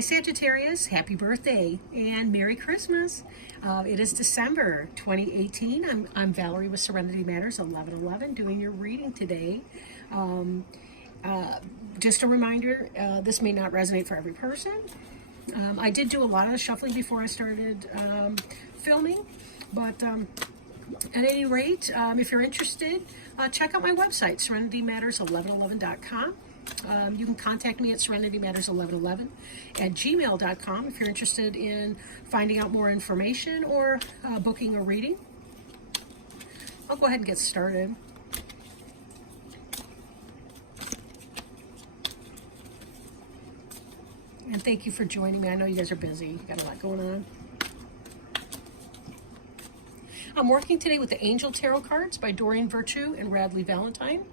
Hi Sagittarius, happy birthday and Merry Christmas. It is December 2018. I'm Valerie with Serenity Matters 1111 doing your reading today. Just a reminder, this may not resonate for every person. I did do a lot of the shuffling before I started filming, but at any rate, if you're interested, check out my website, serenitymatters1111.com. You can contact me at serenitymatters1111 at gmail.com if you're interested in finding out more information or booking a reading. I'll go ahead and get started. And thank you for joining me. I know you guys are busy. You got a lot going on. I'm working today with the Angel Tarot cards by Doreen Virtue and Radley Valentine.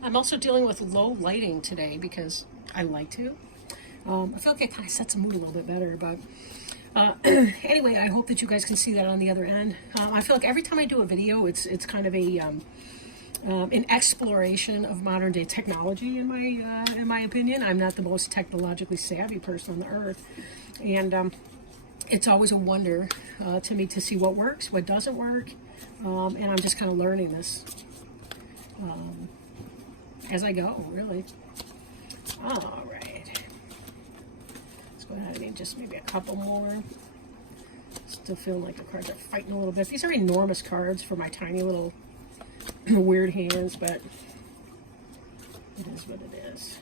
I'm also dealing with low lighting today because I like to. I feel like it kind of sets the mood a little bit better, but anyway, I hope that you guys can see that on the other end. I feel like every time I do a video, it's kind of a an exploration of modern day technology in my opinion. I'm not the most technologically savvy person on the earth, and it's always a wonder to me to see what works, what doesn't work, and I'm just kind of learning this as I go, really. All right. Let's go ahead and just maybe a couple more. Still feeling like the cards are fighting a little bit. These are enormous cards for my tiny little weird hands, but it is what it is.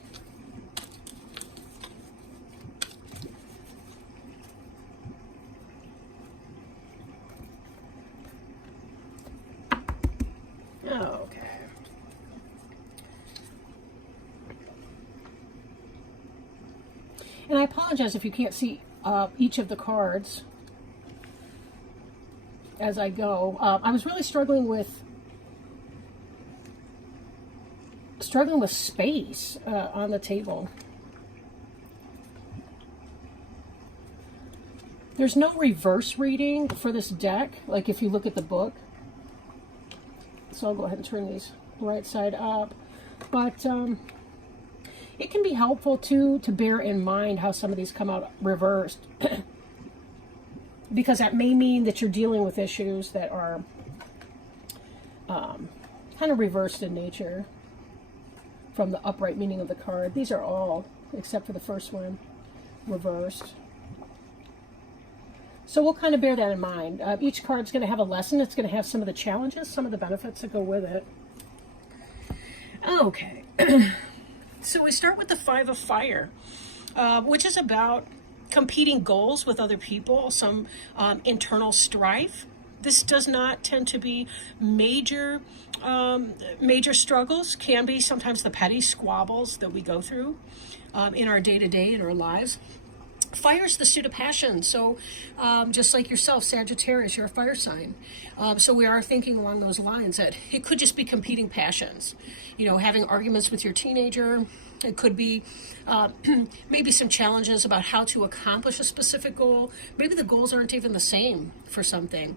Okay. And I apologize if you can't see each of the cards as I go. I was really struggling with space on the table. There's no reverse reading for this deck, like if you look at the book. So I'll go ahead and turn these right side up. But it can be helpful to bear in mind how some of these come out reversed. Because that may mean that you're dealing with issues that are kind of reversed in nature from the upright meaning of the card. These are all, except for the first one, reversed. So we'll kind of bear that in mind. Each card's going to have a lesson. It's going to have some of the challenges, some of the benefits that go with it. Okay. So we start with the Five of Fire, which is about competing goals with other people, some internal strife. This does not tend to be major struggles. Can be sometimes the petty squabbles that we go through in our day-to-day, in our lives. Fire's the suit of passion, so just like yourself, Sagittarius, you're a fire sign. So we are thinking along those lines that it could just be competing passions. You know, having arguments with your teenager. It could be maybe some challenges about how to accomplish a specific goal. Maybe the goals aren't even the same for something,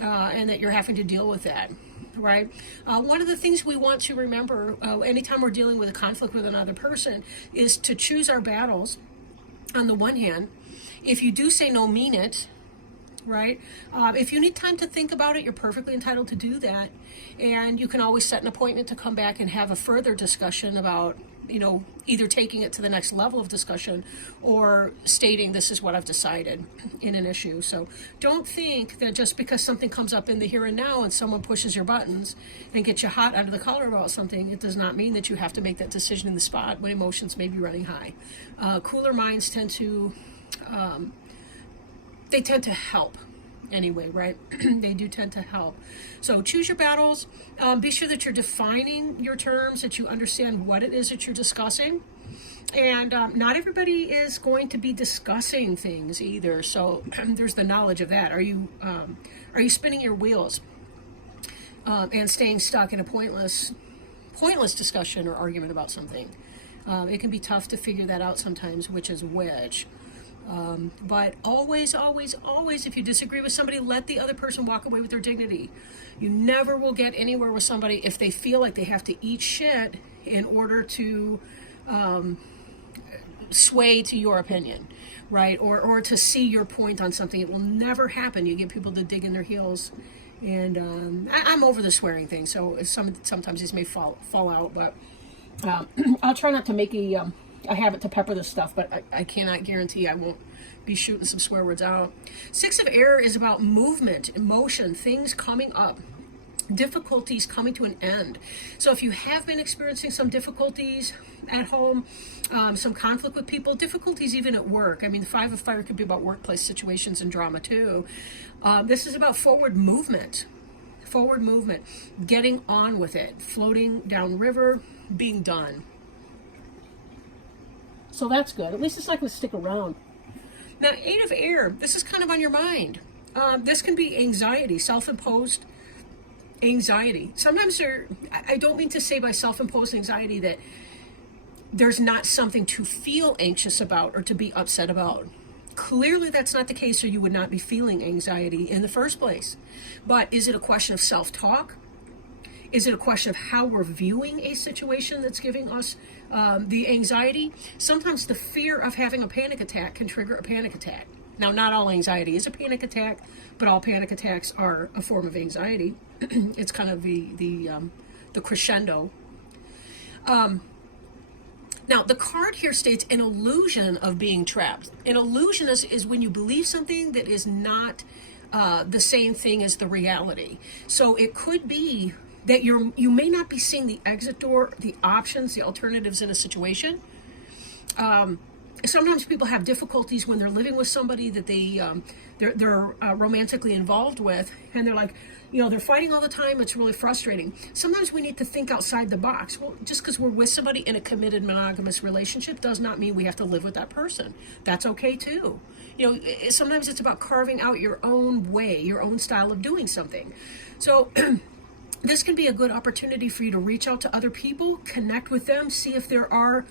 and that you're having to deal with that. Right? One of the things we want to remember anytime we're dealing with a conflict with another person is to choose our battles. On the one hand, if you do say no, mean it, right? If you need time to think about it, you're perfectly entitled to do that. And you can always set an appointment to come back and have a further discussion about, you know, either taking it to the next level of discussion or stating this is what I've decided in an issue. So don't think that just because something comes up in the here and now and someone pushes your buttons and gets you hot out of the collar about something, it does not mean that you have to make that decision in the spot when emotions may be running high. Cooler minds tend to, they tend to help. Anyway, right? They do tend to help. So choose your battles. Be sure that you're defining your terms, that you understand what it is that you're discussing. And not everybody is going to be discussing things either. So there's the knowledge of that. Are you spinning your wheels and staying stuck in a pointless discussion or argument about something? It can be tough to figure that out sometimes, which is which. But always, always, always, if you disagree with somebody, let the other person walk away with their dignity. You never will get anywhere with somebody if they feel like they have to eat shit in order to sway to your opinion, right? Or to see your point on something. It will never happen. You get people to dig in their heels. And I'm over the swearing thing, so sometimes these may fall out, but I'll try not to make a habit to pepper this stuff, but I cannot guarantee I won't be shooting some swear words out. 6 of air is about movement, emotion, things coming up, difficulties coming to an end. So if you have been experiencing some difficulties at home, some conflict with people, difficulties even at work. I mean, the 5 of fire could be about workplace situations and drama too. This is about forward movement, getting on with it, floating down river, being done. So that's good. At least it's not going to stick around. Now, 8 of air, this is kind of on your mind. This can be anxiety, self-imposed anxiety. Sometimes I don't mean to say by self-imposed anxiety that there's not something to feel anxious about or to be upset about. Clearly that's not the case, or you would not be feeling anxiety in the first place. But is it a question of self-talk? Is it a question of how we're viewing a situation that's giving us the anxiety? Sometimes the fear of having a panic attack can trigger a panic attack. Now, not all anxiety is a panic attack, but all panic attacks are a form of anxiety. It's kind of the crescendo. Now, the card here states an illusion of being trapped. An illusion is when you believe something that is not the same thing as the reality. So it could be that you may not be seeing the exit door, the options, the alternatives in a situation. Sometimes people have difficulties when they're living with somebody that they're romantically involved with, and they're like, they're fighting all the time. It's really frustrating. Sometimes we need to think outside the box. Well, just because we're with somebody in a committed monogamous relationship does not mean we have to live with that person. That's okay too. Sometimes it's about carving out your own way, your own style of doing something. So this can be a good opportunity for you to reach out to other people, connect with them, see if there are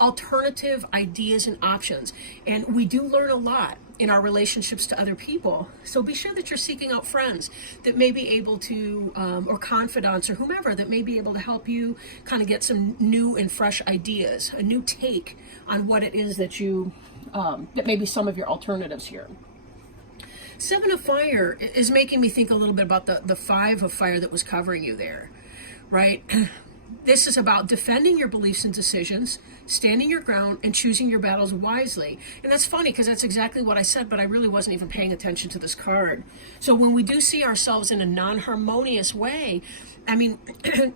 alternative ideas and options. And we do learn a lot in our relationships to other people. So be sure that you're seeking out friends that may be able to, or confidants or whomever, that may be able to help you kind of get some new and fresh ideas, a new take on what it is that that may be some of your alternatives here. 7 of fire is making me think a little bit about the 5 of fire that was covering you there, right? This is about defending your beliefs and decisions, standing your ground, and choosing your battles wisely. And that's funny because that's exactly what I said, but I really wasn't even paying attention to this card. So when we do see ourselves in a non-harmonious way, I mean,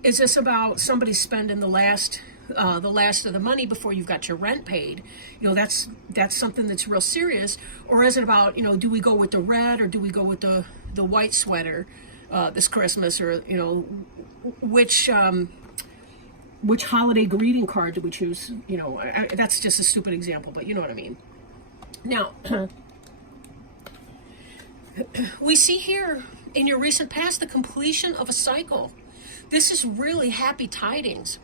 is this about somebody spending the last of the money before you've got your rent paid? That's something that's real serious. Or is it about, do we go with the red or do we go with the white sweater this Christmas, or which holiday greeting card do we choose? That's just a stupid example, but you know what I mean. Now, we see here in your recent past the completion of a cycle. This is really happy tidings.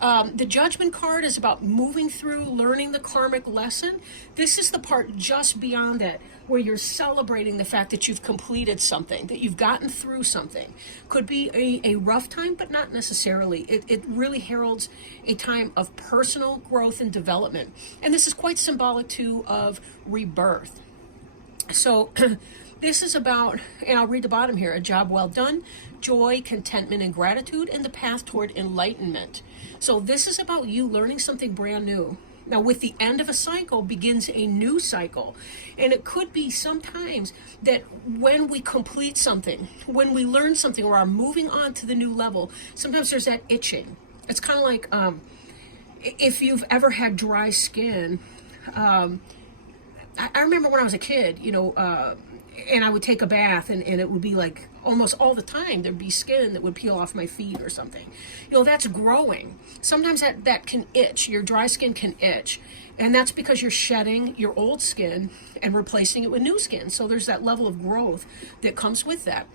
The Judgment card is about moving through, learning the karmic lesson. This is the part just beyond that, where you're celebrating the fact that you've completed something, that you've gotten through something. Could be a rough time, but not necessarily. It really heralds a time of personal growth and development. And this is quite symbolic, too, of rebirth. So this is about, and I'll read the bottom here, a job well done, joy, contentment, and gratitude, and the path toward enlightenment. So this is about you learning something brand new. Now, with the end of a cycle begins a new cycle. And it could be sometimes that when we complete something, when we learn something or are moving on to the new level, sometimes there's that itching. It's kind of like if you've ever had dry skin. I remember when I was a kid, and I would take a bath and it would be like almost all the time there'd be skin that would peel off my feet or something. That's growing. Sometimes that can itch. Your dry skin can itch. And that's because you're shedding your old skin and replacing it with new skin. So there's that level of growth that comes with that.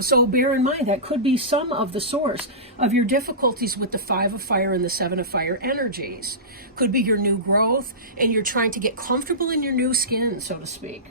So bear in mind that could be some of the source of your difficulties with the 5 of fire and the 7 of fire energies. Could be your new growth, and you're trying to get comfortable in your new skin, so to speak.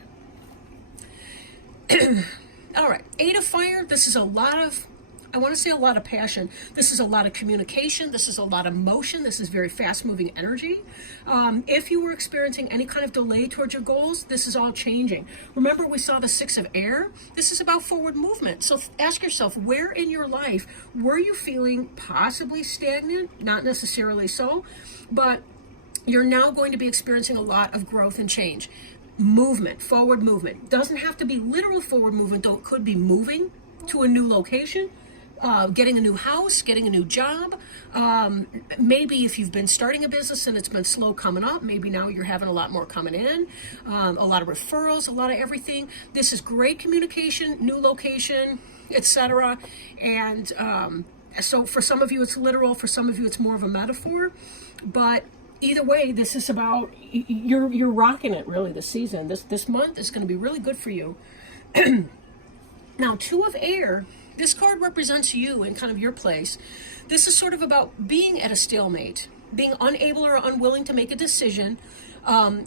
All right, 8 of fire, this is a lot of I want to say a lot of passion. This is a lot of communication. This is a lot of motion. This is very fast-moving energy. If you were experiencing any kind of delay towards your goals, this is all changing. Remember, we saw the 6 of air. This is about forward movement. So ask yourself, where in your life were you feeling possibly stagnant? Not necessarily so, but you're now going to be experiencing a lot of growth and change. Movement, forward movement. Doesn't have to be literal forward movement, though it could be moving to a new location. Getting a new house, getting a new job. Maybe if you've been starting a business and it's been slow coming up, maybe now you're having a lot more coming in, a lot of referrals, a lot of everything. This is great communication, new location, etc. And so for some of you it's literal, for some of you it's more of a metaphor, but either way, this is about, you're rocking it really this season. This month is going to be really good for you. Now, 2 of air. This card represents you in kind of your place. This is sort of about being at a stalemate, being unable or unwilling to make a decision,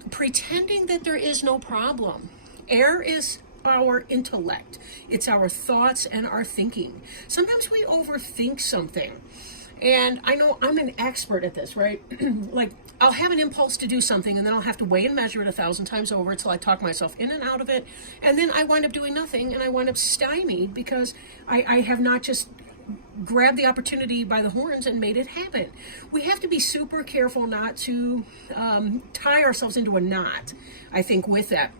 pretending that there is no problem. Air is our intellect. It's our thoughts and our thinking. Sometimes we overthink something. And I know I'm an expert at this, right? Like, I'll have an impulse to do something and then I'll have to weigh and measure it 1,000 times over until I talk myself in and out of it. And then I wind up doing nothing and I wind up stymied because I have not just grabbed the opportunity by the horns and made it happen. We have to be super careful not to tie ourselves into a knot, I think, with that.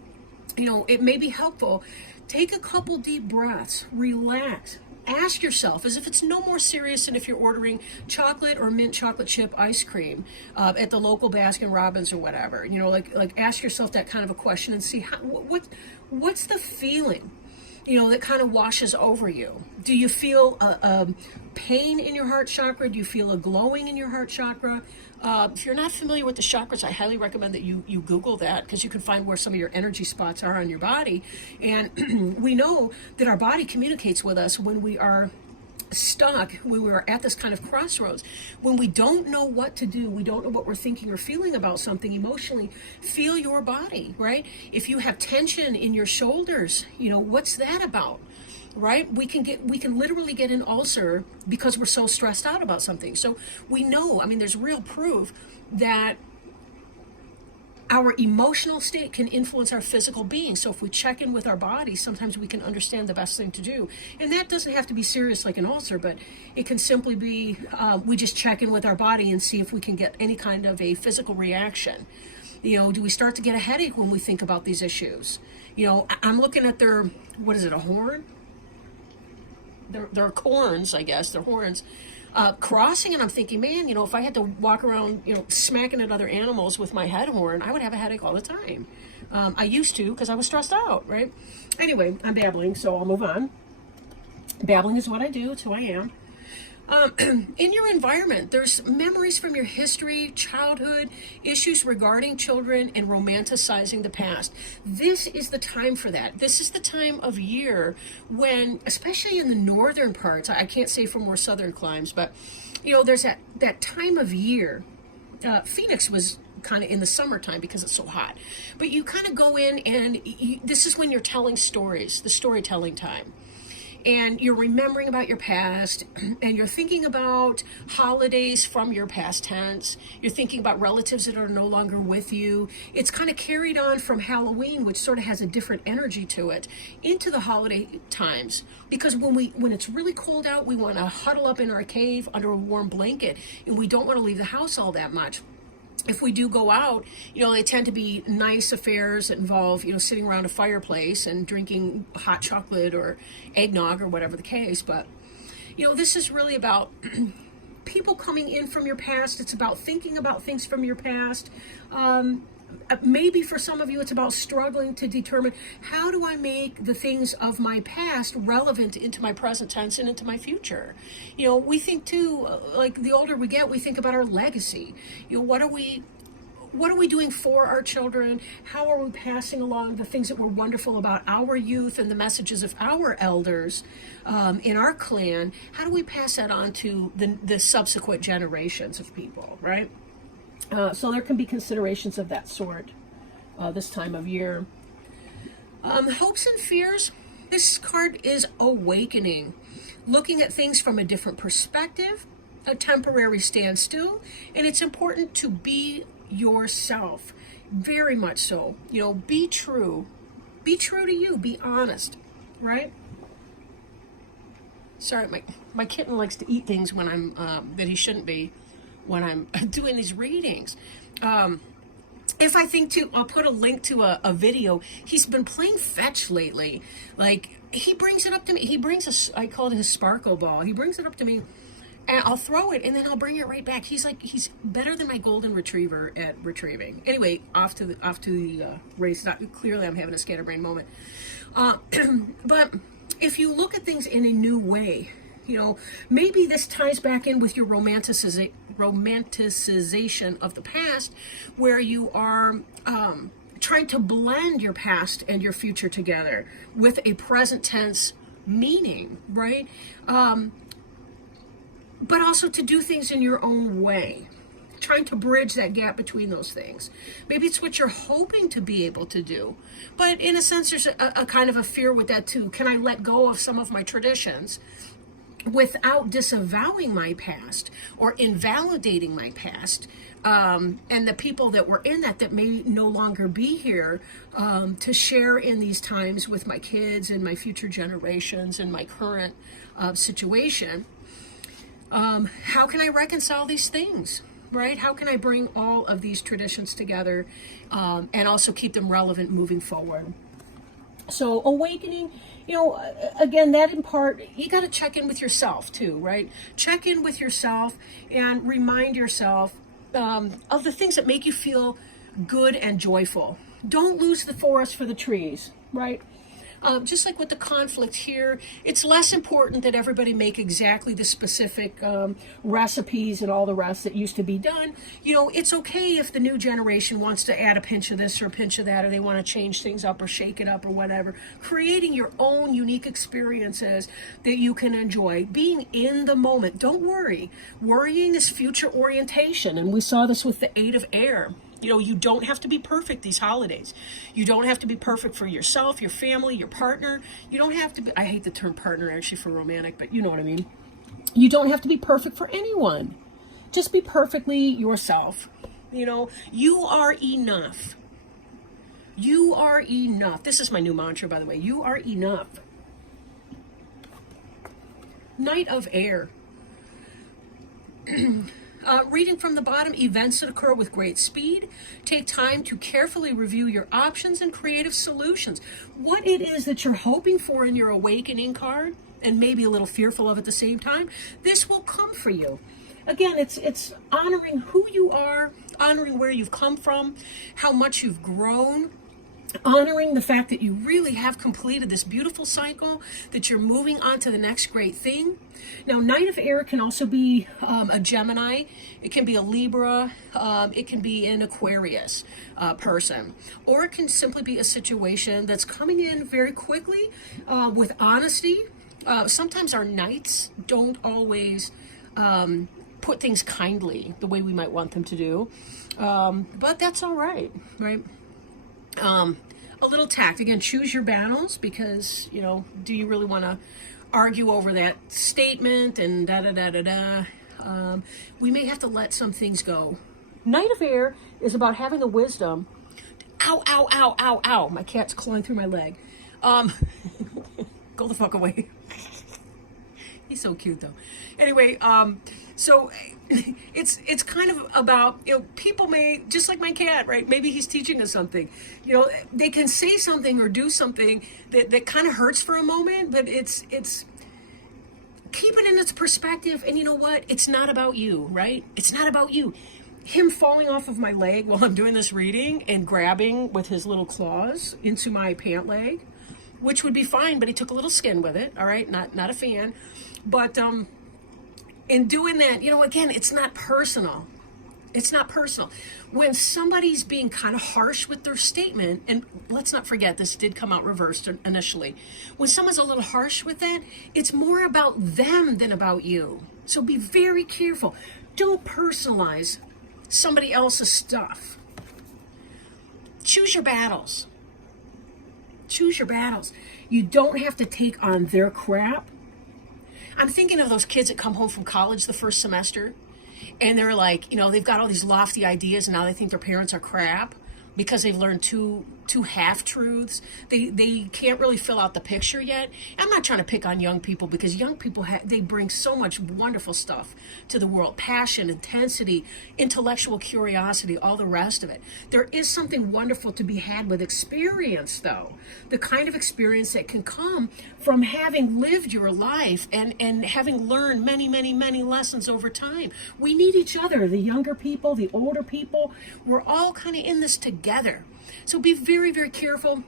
You know, it may be helpful. Take a couple deep breaths, relax. Ask yourself, as if it's no more serious than if you're ordering chocolate or mint chocolate chip ice cream at the local Baskin Robbins or whatever. You know, like ask yourself that kind of a question and see what's the feeling, you know, that kind of washes over you. Do you feel a pain in your heart chakra? Do you feel a glowing in your heart chakra? If you're not familiar with the chakras, I highly recommend that you Google that, because you can find where some of your energy spots are on your body. And we know that our body communicates with us when we are stuck, when we are at this kind of crossroads, when we don't know what to do, we don't know what we're thinking or feeling about something emotionally. Feel your body, right? If you have tension in your shoulders, you know, what's that about? Right? We can literally get an ulcer because we're so stressed out about something. So we know, I mean, there's real proof that our emotional state can influence our physical being. So if we check in with our body, sometimes we can understand the best thing to do. And that doesn't have to be serious like an ulcer, but it can simply be, we just check in with our body and see if we can get any kind of a physical reaction. You know, do we start to get a headache when we think about these issues? You know, I'm looking at their, what is it, a horn? Their corns, I guess, their horns, crossing, and I'm thinking, man, you know, if I had to walk around, you know, smacking at other animals with my head horn, I would have a headache all the time. I used to, because I was stressed out, right? Anyway, I'm babbling, so I'll move on. Babbling is what I do, it's who I am. In your environment, there's memories from your history, childhood, issues regarding children, and romanticizing the past. This is the time for that. This is the time of year when, especially in the northern parts, I can't say for more southern climes, but, you know, there's that time of year. Phoenix was kind of in the summertime because it's so hot. But you kind of go in and this is when you're telling stories, the storytelling time. And you're remembering about your past, and you're thinking about holidays from your past tense. You're thinking about relatives that are no longer with you. It's kind of carried on from Halloween, which sort of has a different energy to it, into the holiday times. Because when it's really cold out, we want to huddle up in our cave under a warm blanket, and we don't want to leave the house all that much. If we do go out, you know, they tend to be nice affairs that involve, you know, sitting around a fireplace and drinking hot chocolate or eggnog or whatever the case. But, you know, this is really about people coming in from your past. It's about thinking about things from your past. Maybe for some of you, it's about struggling to determine, how do I make the things of my past relevant into my present tense and into my future? You know, we think too, like the older we get, we think about our legacy. You know, what are we doing for our children? How are we passing along the things that were wonderful about our youth and the messages of our elders in our clan? How do we pass that on to the subsequent generations of people, right? So there can be considerations of that sort this time of year. Hopes and fears. This card is awakening. looking at things from a different perspective, a temporary standstill, and it's important to be yourself. Very much so. You know, be true. Be true to you. Be honest, right? Sorry, my kitten likes to eat things when I'm that he shouldn't be when I'm doing these readings. If I think to, I'll put a link to a video. He's been playing fetch lately. Like, he brings it up to me. He brings I call it his sparkle ball. He brings it up to me, and I'll throw it, and then I'll bring it right back. He's better than my golden retriever at retrieving. Anyway, off to the race. Clearly, I'm having a scatterbrain moment. But if you look at things in a new way, you know, maybe this ties back in with your romanticization of the past, where you are trying to blend your past and your future together with a present tense meaning, right? But also to do things in your own way, trying to bridge that gap between those things. Maybe it's what you're hoping to be able to do, but in a sense, there's a kind of a fear with that too. Can I let go of some of my traditions without disavowing my past or invalidating my past, and the people that were in that may no longer be here to share in these times with my kids and my future generations and my current situation? How can I reconcile these things, right? How can I bring all of these traditions together and also keep them relevant moving forward? So awakening, you know, again, that in part, you got to check in with yourself too, right? Check in with yourself and remind yourself of the things that make you feel good and joyful. Don't lose the forest for the trees, right? Just like with the conflict here, it's less important that everybody make exactly the specific recipes and all the rest that used to be done. You know, it's okay if the new generation wants to add a pinch of this or a pinch of that, or they want to change things up or shake it up or whatever. Creating your own unique experiences that you can enjoy. Being in the moment. Don't worry. Worrying is future orientation, and we saw this with the 8 of Air. You know, you don't have to be perfect these holidays. You don't have to be perfect for yourself, your family, your partner. You don't have to be, I hate the term partner actually for romantic, but you know what I mean. You don't have to be perfect for anyone. Just be perfectly yourself. You know, you are enough. You are enough. This is my new mantra, by the way. You are enough. Knight of Air. Reading from the bottom, events that occur with great speed. Take time to carefully review your options and creative solutions. What it is that you're hoping for in your awakening card, and maybe a little fearful of at the same time, this will come for you. Again, it's honoring who you are, honoring where you've come from, how much you've grown, honoring the fact that you really have completed this beautiful cycle, that you're moving on to the next great thing. Now, Knight of Air can also be a Gemini. It can be a Libra. It can be an Aquarius person. Or it can simply be a situation that's coming in very quickly with honesty. Sometimes our Knights don't always put things kindly the way we might want them to do. But that's all right, right? A little tact. Again, choose your battles, because, you know, do you really want to argue over that statement and da-da-da-da-da? We may have to let some things go. Knight of Air is about having the wisdom. Ow, ow, ow, ow, ow. My cat's clawing through my leg. Go the fuck away. He's so cute, though. Anyway, so it's kind of about, you know, people may, just like my cat, right? Maybe he's teaching us something. You know, they can say something or do something that kind of hurts for a moment, but it's keep it in its perspective. And you know what? It's not about you, right? It's not about you. Him falling off of my leg while I'm doing this reading and grabbing with his little claws into my pant leg, which would be fine, but he took a little skin with it. All right, not a fan. But in doing that, you know, again, it's not personal. It's not personal. When somebody's being kind of harsh with their statement, and let's not forget, this did come out reversed initially. When someone's a little harsh with that, it's more about them than about you. So be very careful. Don't personalize somebody else's stuff. Choose your battles. Choose your battles. You don't have to take on their crap. I'm thinking of those kids that come home from college the first semester, and they're like, they've got all these lofty ideas, and now they think their parents are crap because they've learned two half-truths. They can't really fill out the picture yet. I'm not trying to pick on young people, because young people, they bring so much wonderful stuff to the world. Passion, intensity, intellectual curiosity, all the rest of it. There is something wonderful to be had with experience, though. The kind of experience that can come from having lived your life and having learned many, many, many lessons over time. We need each other, the younger people, the older people. We're all kind of in this together. So be very, very careful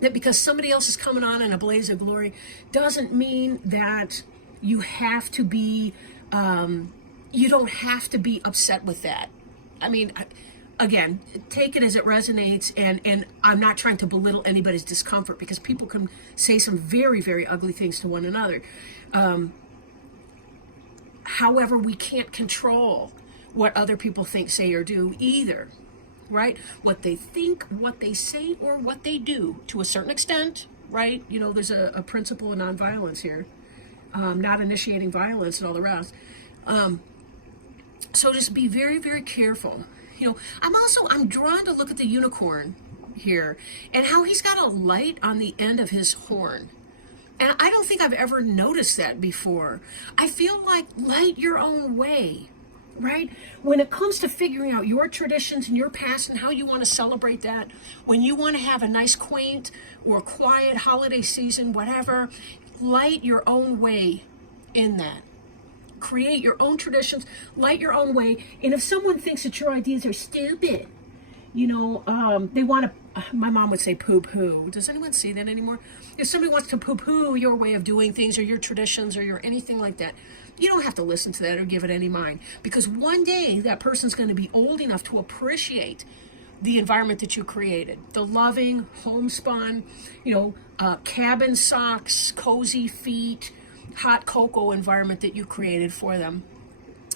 that because somebody else is coming on in a blaze of glory doesn't mean that you have to be, you don't have to be upset with that. I mean, again, take it as it resonates, and I'm not trying to belittle anybody's discomfort, because people can say some very, very ugly things to one another. However, we can't control what other people think, say, or do either. Right? What they think, what they say, or what they do, to a certain extent, right? There's a principle of nonviolence here, not initiating violence and all the rest. So just be very, very careful. I'm drawn to look at the unicorn here and how he's got a light on the end of his horn. And I don't think I've ever noticed that before. I feel like light your own way. Right? When it comes to figuring out your traditions and your past and how you want to celebrate that, when you want to have a nice, quaint or quiet holiday season, whatever, light your own way in that. Create your own traditions, light your own way. And if someone thinks that your ideas are stupid, they want to, my mom would say poo-poo. Does anyone see that anymore? If somebody wants to poo-poo your way of doing things or your traditions or your anything like that, you don't have to listen to that or give it any mind, because one day that person's going to be old enough to appreciate the environment that you created, the loving, homespun, cabin socks, cozy feet, hot cocoa environment that you created for them.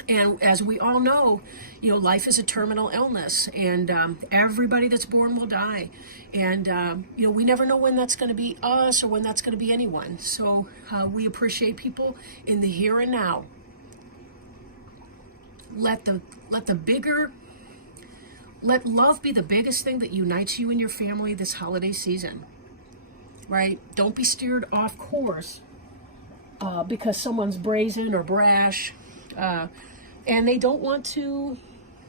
And as we all know, life is a terminal illness, and everybody that's born will die. And, we never know when that's going to be us or when that's going to be anyone. So we appreciate people in the here and now. Let love be the biggest thing that unites you and your family this holiday season, right? Don't be steered off course because someone's brazen or brash, and they don't want to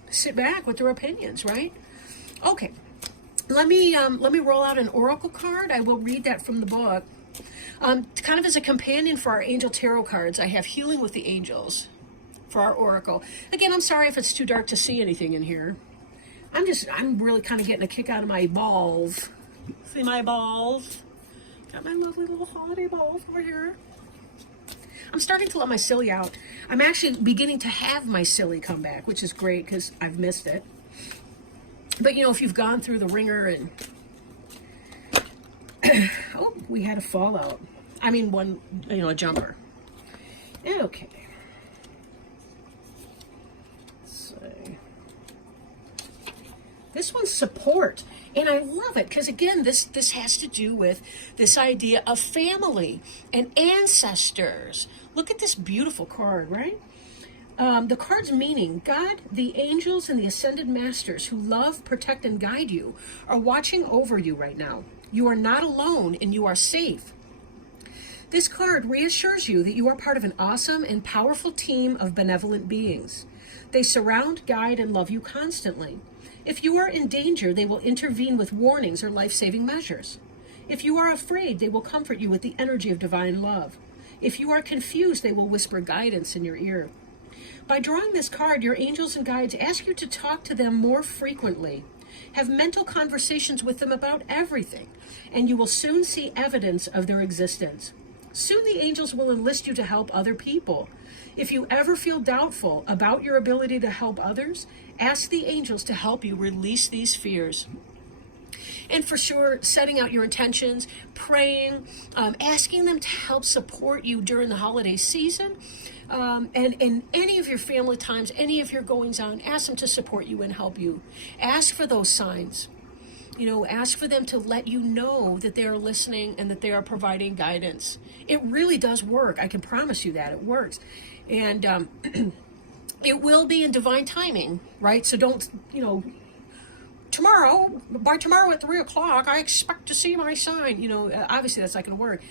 sit back with their opinions, right? Okay. Let me roll out an oracle card. I will read that from the book. Kind of as a companion for our angel tarot cards, I have Healing with the Angels for our oracle. Again, I'm sorry if it's too dark to see anything in here. I'm really kind of getting a kick out of my balls. See my balls? Got my lovely little holiday balls over here. I'm starting to let my silly out. I'm actually beginning to have my silly come back, which is great because I've missed it. But, if you've gone through the ringer and... oh, we had a fallout. I mean, a jumper. Okay. Let's see. This one's support. And I love it because, again, this has to do with this idea of family and ancestors. Look at this beautiful card, right? The card's meaning: God, the angels, and the ascended masters who love, protect, and guide you are watching over you right now. You are not alone, and you are safe. This card reassures you that you are part of an awesome and powerful team of benevolent beings. They surround, guide, and love you constantly. If you are in danger, they will intervene with warnings or life-saving measures. If you are afraid, they will comfort you with the energy of divine love. If you are confused, they will whisper guidance in your ear. By drawing this card, your angels and guides ask you to talk to them more frequently. Have mental conversations with them about everything, and you will soon see evidence of their existence. Soon the angels will enlist you to help other people. If you ever feel doubtful about your ability to help others, ask the angels to help you release these fears. And for sure, setting out your intentions, praying, asking them to help support you during the holiday season, and in any of your family times, any of your goings on, ask them to support you and help you. Ask for those signs. Ask for them to let you know that they are listening and that they are providing guidance. It really does work. I can promise you that it works. And it will be in divine timing, right? So don't, by tomorrow at 3 o'clock, I expect to see my sign. Obviously that's not going to work.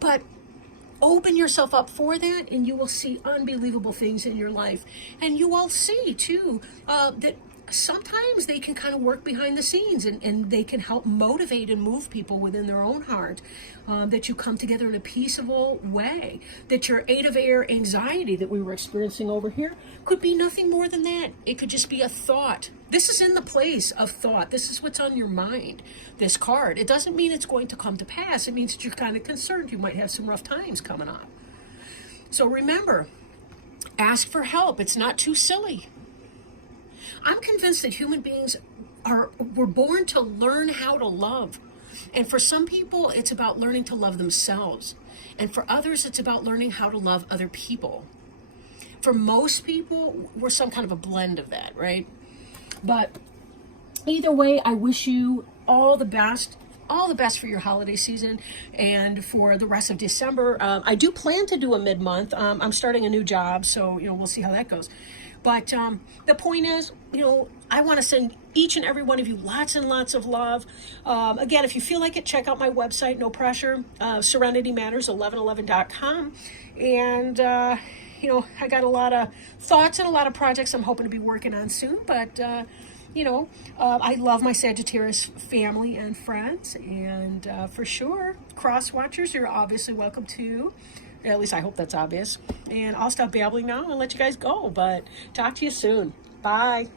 But open yourself up for that, and you will see unbelievable things in your life. And you will see, too, that sometimes they can kind of work behind the scenes, and they can help motivate and move people within their own heart, that you come together in a peaceable way, that your 8 of air anxiety that we were experiencing over here could be nothing more than that. It could just be a thought. This is in the place of thought. This is what's on your mind, this card. It doesn't mean it's going to come to pass. It means that you're kind of concerned. You might have some rough times coming up. So remember, ask for help. It's not too silly. I'm convinced that human beings were born to learn how to love. And for some people, it's about learning to love themselves. And for others, it's about learning how to love other people. For most people, we're some kind of a blend of that, right? But either way, I wish you all the best for your holiday season and for the rest of December. I do plan to do a mid-month. I'm starting a new job, so we'll see how that goes. But the point is, I want to send each and every one of you lots and lots of love. Again, if you feel like it, check out my website, no pressure, serenitymatters1111.com. And, I got a lot of thoughts and a lot of projects I'm hoping to be working on soon. But, I love my Sagittarius family and friends. And for sure, cross watchers, you're obviously welcome to. At least I hope that's obvious. And I'll stop babbling now and let you guys go. But talk to you soon. Bye.